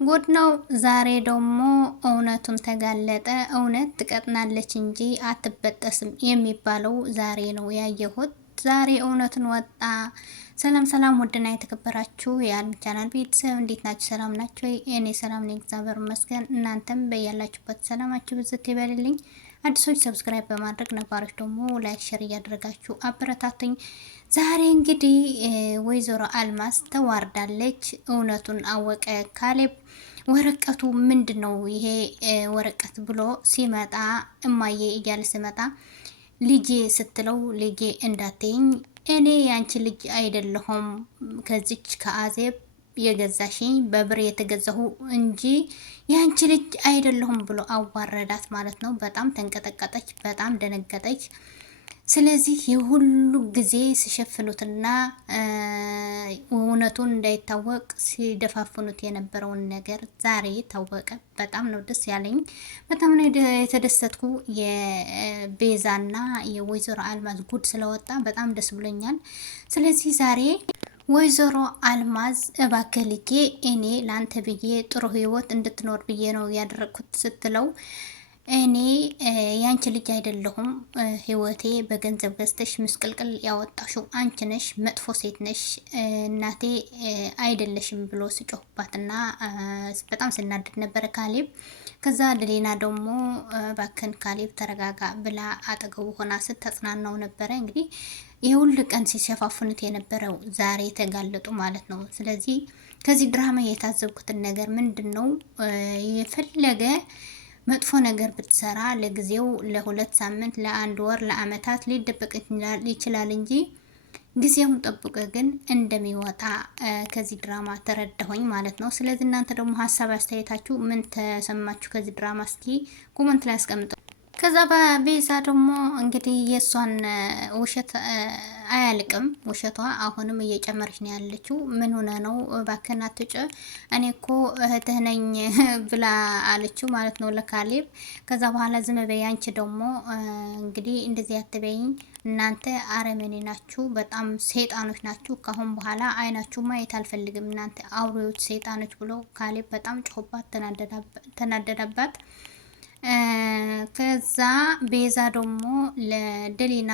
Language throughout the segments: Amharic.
ጉድ ነው ዛሬ ደግሞ እውነቱን ተጋለጠ። እውነት ትቀጥናለች እንጂ አትበጠስም የሚባለው ዛሬ ነው ያየሁት። ዛሬ እውነቱን ወጣ። ሰላም ሰላም፣ ውድና የተከበራችሁ የአልሚ ቻናል ቤተሰብ እንዴት ናችሁ? ሰላም ናችሁ? እኔ ሰላም ነኝ፣ እግዚአብሔር ይመስገን። እናንተም በያላችሁበት ሰላማችሁ ብዝት ይበልልኝ። አዲሶች ሰብስክራይብ በማድረግ ነባሮች ደግሞ ላይክ ሸር እያደረጋችሁ አበረታቱኝ። ዛሬ እንግዲህ ወይዘሮ አልማዝ ተዋርዳለች። እውነቱን አወቀ ካሌብ። ወረቀቱ ምንድን ነው ይሄ ወረቀት ብሎ ሲመጣ እማዬ እያለ ሲመጣ ልጄ ስትለው ልጄ እንዳትይኝ እኔ ያንቺ ልጅ አይደለሁም ከዚች ከአዜብ የገዛሽኝ በብር የተገዛሁ እንጂ ያንቺ ልጅ አይደለሁም ብሎ አዋረዳት ማለት ነው። በጣም ተንቀጠቀጠች፣ በጣም ደነገጠች። ስለዚህ የሁሉ ጊዜ ሲሸፍኑትና እውነቱን እንዳይታወቅ ሲደፋፍኑት የነበረውን ነገር ዛሬ ታወቀ። በጣም ነው ደስ ያለኝ፣ በጣም ነው የተደሰትኩ። የቤዛና የወይዘሮ አልማዝ ጉድ ስለወጣ በጣም ደስ ብሎኛል። ስለዚህ ዛሬ ወይዘሮ አልማዝ እባክህ ልጄ እኔ ላንተ ብዬ ጥሩ ህይወት እንድትኖር ብዬ ነው ያደረግኩት ስትለው እኔ ያንቺ ልጅ አይደለሁም፣ ህይወቴ በገንዘብ ገዝተሽ ምስቅልቅል ያወጣሽው አንቺ ነሽ፣ መጥፎ ሴት ነሽ፣ እናቴ አይደለሽም ብሎ ሲጮህባትና በጣም ስናደድ ነበረ ካሌብ። ከዛ ለሌና ደግሞ ባከን ካሌብ ተረጋጋ ብላ አጠገቡ ሆና ስትጽናናው ነበረ። እንግዲህ የሁሉ ቀን ሲሸፋፍኑት የነበረው ዛሬ ተጋለጡ ማለት ነው። ስለዚህ ከዚህ ድራማ የታዘብኩትን ነገር ምንድን ነው የፈለገ መጥፎ ነገር ብትሰራ ለጊዜው ለሁለት ሳምንት፣ ለአንድ ወር፣ ለአመታት ሊደበቅ ይችላል እንጂ ጊዜውን ጠብቆ ግን እንደሚወጣ ከዚህ ድራማ ተረዳሁኝ ማለት ነው። ስለዚህ እናንተ ደግሞ ሀሳብ አስተያየታችሁ ምን ተሰማችሁ ከዚህ ድራማ? እስኪ ኮመንት ላይ አስቀምጡ። ከዛ በቤዛ ደግሞ እንግዲህ የእሷን ውሸት አያልቅም። ውሸቷ አሁንም እየጨመረች ነው ያለችው። ምን ሆነ ነው እባክህን አትጭ፣ እኔ እኮ እህትህ ነኝ ብላ አለችው ማለት ነው ለካሌብ። ከዛ በኋላ ዝም በይ አንቺ ደግሞ እንግዲህ እንደዚህ አትበይኝ፣ እናንተ አረመኔ ናችሁ፣ በጣም ሰይጣኖች ናችሁ። ካሁን በኋላ አይናችሁ ማየት አልፈልግም፣ እናንተ አውሬዎች፣ ሰይጣኖች ብሎ ካሌብ በጣም ጮህባት፣ ተናደዳባት። ከዛ ቤዛ ደግሞ ለደሊና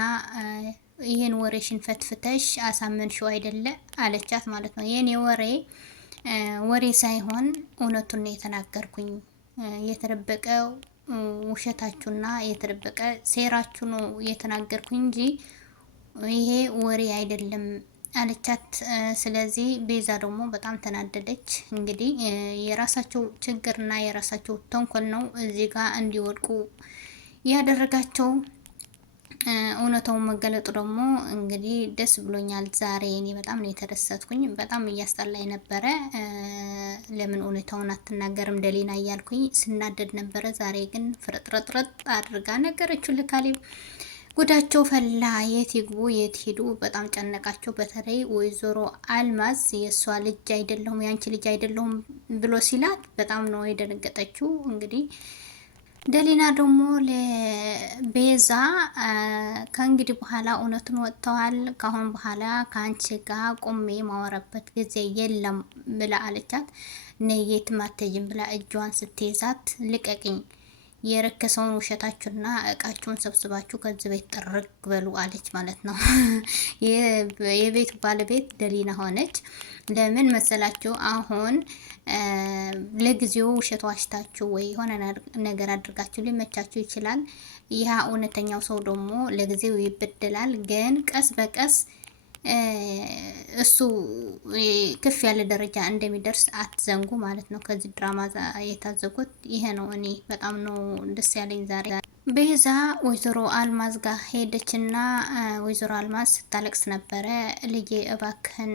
ይሄን ወሬሽን ፈትፍተሽ አሳመንሽው አይደለ አለቻት ማለት ነው። የኔ ወሬ ሳይሆን እውነቱን ነው የተናገርኩኝ። የተደበቀ ውሸታችሁና የተደበቀ ሴራችሁ ነው የተናገርኩኝ እንጂ ይሄ ወሬ አይደለም አለቻት። ስለዚህ ቤዛ ደግሞ በጣም ተናደደች። እንግዲህ የራሳቸው ችግርና የራሳቸው ተንኮል ነው እዚህ ጋር እንዲወድቁ ያደረጋቸው። እውነታውን መገለጡ ደግሞ እንግዲህ ደስ ብሎኛል ዛሬ። እኔ በጣም ነው የተደሰትኩኝ። በጣም እያስጠላኝ ነበረ። ለምን እውነታውን አትናገርም ደሊና እያልኩኝ ስናደድ ነበረ። ዛሬ ግን ፍርጥርጥርጥ አድርጋ ነገረችው ለካሌብ። ጉዳቸው ፈላ። የት ይግቡ የት ሄዱ? በጣም ጨነቃቸው። በተለይ ወይዘሮ አልማዝ የእሷ ልጅ አይደለሁም ያንቺ ልጅ አይደለሁም ብሎ ሲላት በጣም ነው የደነገጠችው። እንግዲህ ደሊና ደግሞ ለቤዛ ከእንግዲህ በኋላ እውነቱን ወጥተዋል፣ ካሁን በኋላ ከአንቺ ጋር ቆሜ ማወራበት ጊዜ የለም ብላ አለቻት። ነይ የትም አትሄጂም ብላ እጇን ስትይዛት ልቀቅኝ፣ የረከሰውን ውሸታችሁና እቃችሁን ሰብስባችሁ ከዚህ ቤት ጥርግ በሉ አለች ማለት ነው። የቤቱ ባለቤት ደሊና ሆነች። ለምን መሰላችሁ? አሁን ለጊዜው ውሸት ዋሽታችሁ ወይ የሆነ ነገር አድርጋችሁ ሊመቻችሁ ይችላል። ይህ እውነተኛው ሰው ደግሞ ለጊዜው ይበደላል፣ ግን ቀስ በቀስ እሱ ከፍ ያለ ደረጃ እንደሚደርስ አትዘንጉ ማለት ነው። ከዚህ ድራማ የታዘብኩት ይሄ ነው። እኔ በጣም ነው ደስ ያለኝ ዛሬ። ቤዛ ወይዘሮ አልማዝ ጋር ሄደችና ወይዘሮ አልማዝ ስታለቅስ ነበረ። ልጄ እባክህን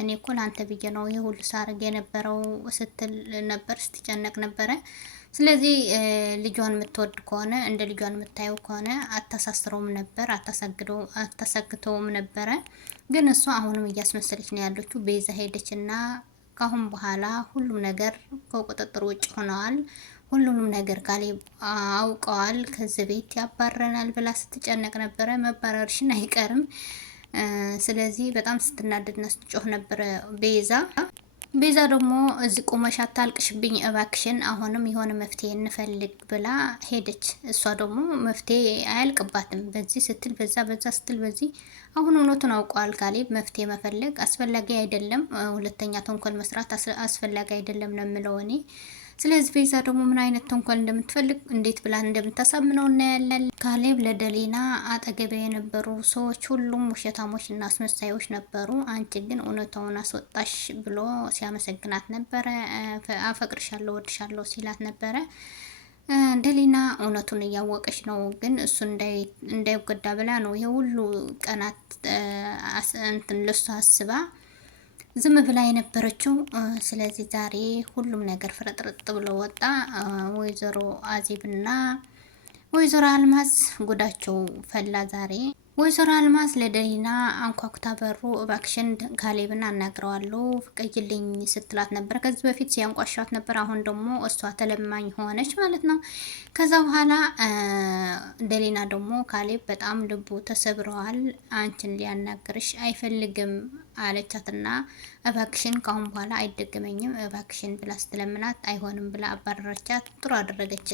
እኔ እኮ ለአንተ ብዬ ነው የሁሉ ሳርግ የነበረው ስትል ነበር፣ ስትጨነቅ ነበረ። ስለዚህ ልጇን የምትወድ ከሆነ እንደ ልጇን የምታየው ከሆነ አታሳስረውም ነበር፣ አታሳግተውም ነበረ። ግን እሷ አሁንም እያስመሰለች ነው ያለችው። ቤዛ ሄደችና ካሁን በኋላ ሁሉም ነገር ከቁጥጥር ውጭ ሆነዋል፣ ሁሉንም ነገር ካሌብ አውቀዋል፣ ከዚህ ቤት ያባረናል ብላ ስትጨነቅ ነበረ። መባረርሽን አይቀርም። ስለዚህ በጣም ስትናደድና ስትጮህ ነበረ ቤዛ። ቤዛ ደግሞ እዚህ ቆመሽ አታልቅሽብኝ እባክሽን፣ አሁንም የሆነ መፍትሄ እንፈልግ ብላ ሄደች። እሷ ደግሞ መፍትሄ አያልቅባትም። በዚህ ስትል በዛ፣ በዛ ስትል በዚህ። አሁን እውነቱን አውቀዋል ካሌብ። መፍትሄ መፈለግ አስፈላጊ አይደለም፣ ሁለተኛ ተንኮል መስራት አስፈላጊ አይደለም ነው የምለው እኔ። ስለዚህ ቤዛ ደግሞ ምን አይነት ተንኮል እንደምትፈልግ እንዴት ብላ እንደምታሳምነው እናያለን። ካሌብ ለደሊና አጠገቢያ የነበሩ ሰዎች ሁሉም ውሸታሞች እና አስመሳዮች ነበሩ፣ አንቺ ግን እውነታውን አስወጣሽ ብሎ ሲያመሰግናት ነበረ። አፈቅርሻለሁ፣ ወድሻለሁ ሲላት ነበረ። ደሊና እውነቱን እያወቀች ነው፣ ግን እሱ እንዳይጎዳ ብላ ነው ይሄ ሁሉ ቀናት እንትን ለሱ አስባ ዝም ብላ የነበረችው። ስለዚህ ዛሬ ሁሉም ነገር ፍረጥረጥ ብሎ ወጣ። ወይዘሮ አዜብና ወይዘሮ አልማዝ ጉዳቸው ፈላ ዛሬ። ወይዘሮ አልማዝ ለደሊና አንኳኩታ በሩ እባክሽን ካሌብን አናግረዋለሁ ፍቀጅልኝ ስትላት ነበር። ከዚህ በፊት ሲያንቋሻት ነበር። አሁን ደግሞ እሷ ተለማኝ ሆነች ማለት ነው። ከዛ በኋላ ደሊና ደግሞ ካሌብ በጣም ልቡ ተሰብረዋል፣ አንቺን ሊያናግርሽ አይፈልግም አለቻትና እባክሽን ካሁን በኋላ አይደገመኝም እባክሽን ብላ ስትለምናት አይሆንም ብላ አባረረቻት። ጥሩ አደረገች።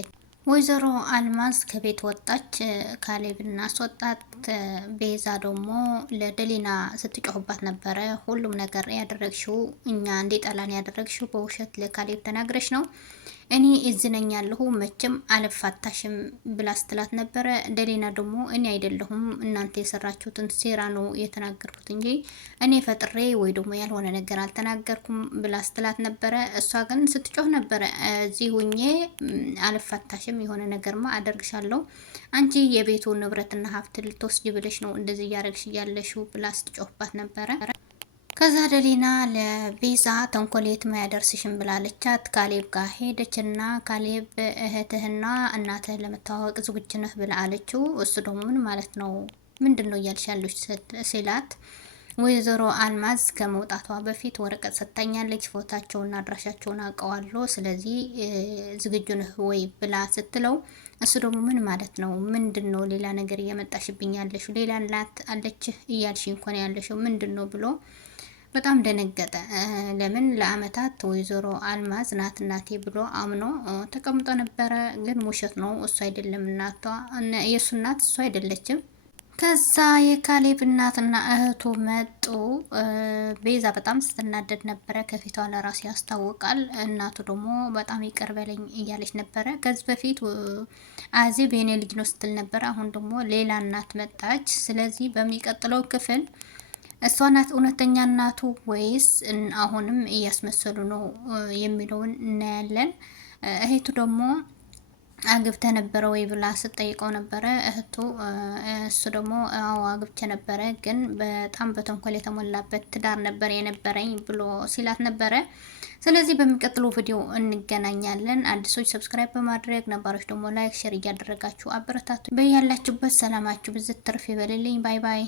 ወይዘሮ አልማዝ ከቤት ወጣች። ካሌብን አስወጣት። ቤዛ ደግሞ ለደሊና ስትጮህባት ነበረ። ሁሉም ነገር ያደረግሽው እኛ እንዲጠላን ያደረግሽው በውሸት ለካሌብ ተናግረሽ ነው፣ እኔ እዝነኝ ያለሁ መቼም አልፋታሽም ብላ ስትላት ነበረ። ደሊና ደግሞ እኔ አይደለሁም እናንተ የሰራችሁትን ሴራ ነው የተናገርኩት እንጂ እኔ ፈጥሬ ወይ ደግሞ ያልሆነ ነገር አልተናገርኩም ብላ ስትላት ነበረ። እሷ ግን ስትጮህ ነበረ፣ እዚህ ሁኜ አልፋታሽም፣ የሆነ ነገርማ አደርግሻለሁ፣ አንቺ የቤቱ ንብረትና ሀብት ልትወስጂ ብለሽ ነው እንደዚህ እያደረግሽ እያለሽው ብላ ስትጮህባት ነበረ። ከዛ ደሊና ለቤዛ ተንኮሌት ማያደርስሽም ብላለቻት። ካሌብ ጋር ሄደችና ካሌብ እህትህና እናትህ ለመተዋወቅ ዝግጁ ነህ ብላ አለችው። እሱ ደግሞ ምን ማለት ነው ምንድን ነው እያልሽ ያለች ሲላት፣ ወይዘሮ አልማዝ ከመውጣቷ በፊት ወረቀት ሰጥታኛለች፣ ፎታቸውና አድራሻቸውን አውቀዋለሁ፣ ስለዚህ ዝግጁ ነህ ወይ ብላ ስትለው፣ እሱ ደግሞ ምን ማለት ነው ምንድን ነው ሌላ ነገር እያመጣሽብኝ ያለሽው፣ ሌላ እናት አለችህ እያልሽ እንኳን ያለሽው ምንድን ነው ብሎ በጣም ደነገጠ። ለምን ለአመታት ወይዘሮ አልማዝ ናት እናቴ ብሎ አምኖ ተቀምጦ ነበረ። ግን ውሸት ነው፣ እሱ አይደለም እናቷ፣ የእሱ እናት እሱ አይደለችም። ከዛ የካሌብ እናትና እህቱ መጡ። ቤዛ በጣም ስትናደድ ነበረ፣ ከፊቷ ለራሱ ያስታውቃል። እናቱ ደግሞ በጣም ይቅር በለኝ እያለች ነበረ። ከዚህ በፊት አዜብ የኔ ልጅ ነው ስትል ነበረ። አሁን ደግሞ ሌላ እናት መጣች። ስለዚህ በሚቀጥለው ክፍል እሷ ናት እውነተኛ እናቱ ወይስ አሁንም እያስመሰሉ ነው የሚለውን እናያለን። እህቱ ደግሞ አግብተ ነበረ ወይ ብላ ስትጠይቀው ነበረ እህቱ። እሱ ደግሞ አዎ አግብቼ ነበረ፣ ግን በጣም በተንኮል የተሞላበት ትዳር ነበር የነበረኝ ብሎ ሲላት ነበረ። ስለዚህ በሚቀጥለው ቪዲዮ እንገናኛለን። አዲሶች ሰብስክራይብ በማድረግ ነባሮች ደግሞ ላይክ፣ ሼር እያደረጋችሁ አበረታቱ። በያላችሁበት ሰላማችሁ ብዝት ትርፍ ይበልልኝ። ባይ ባይ።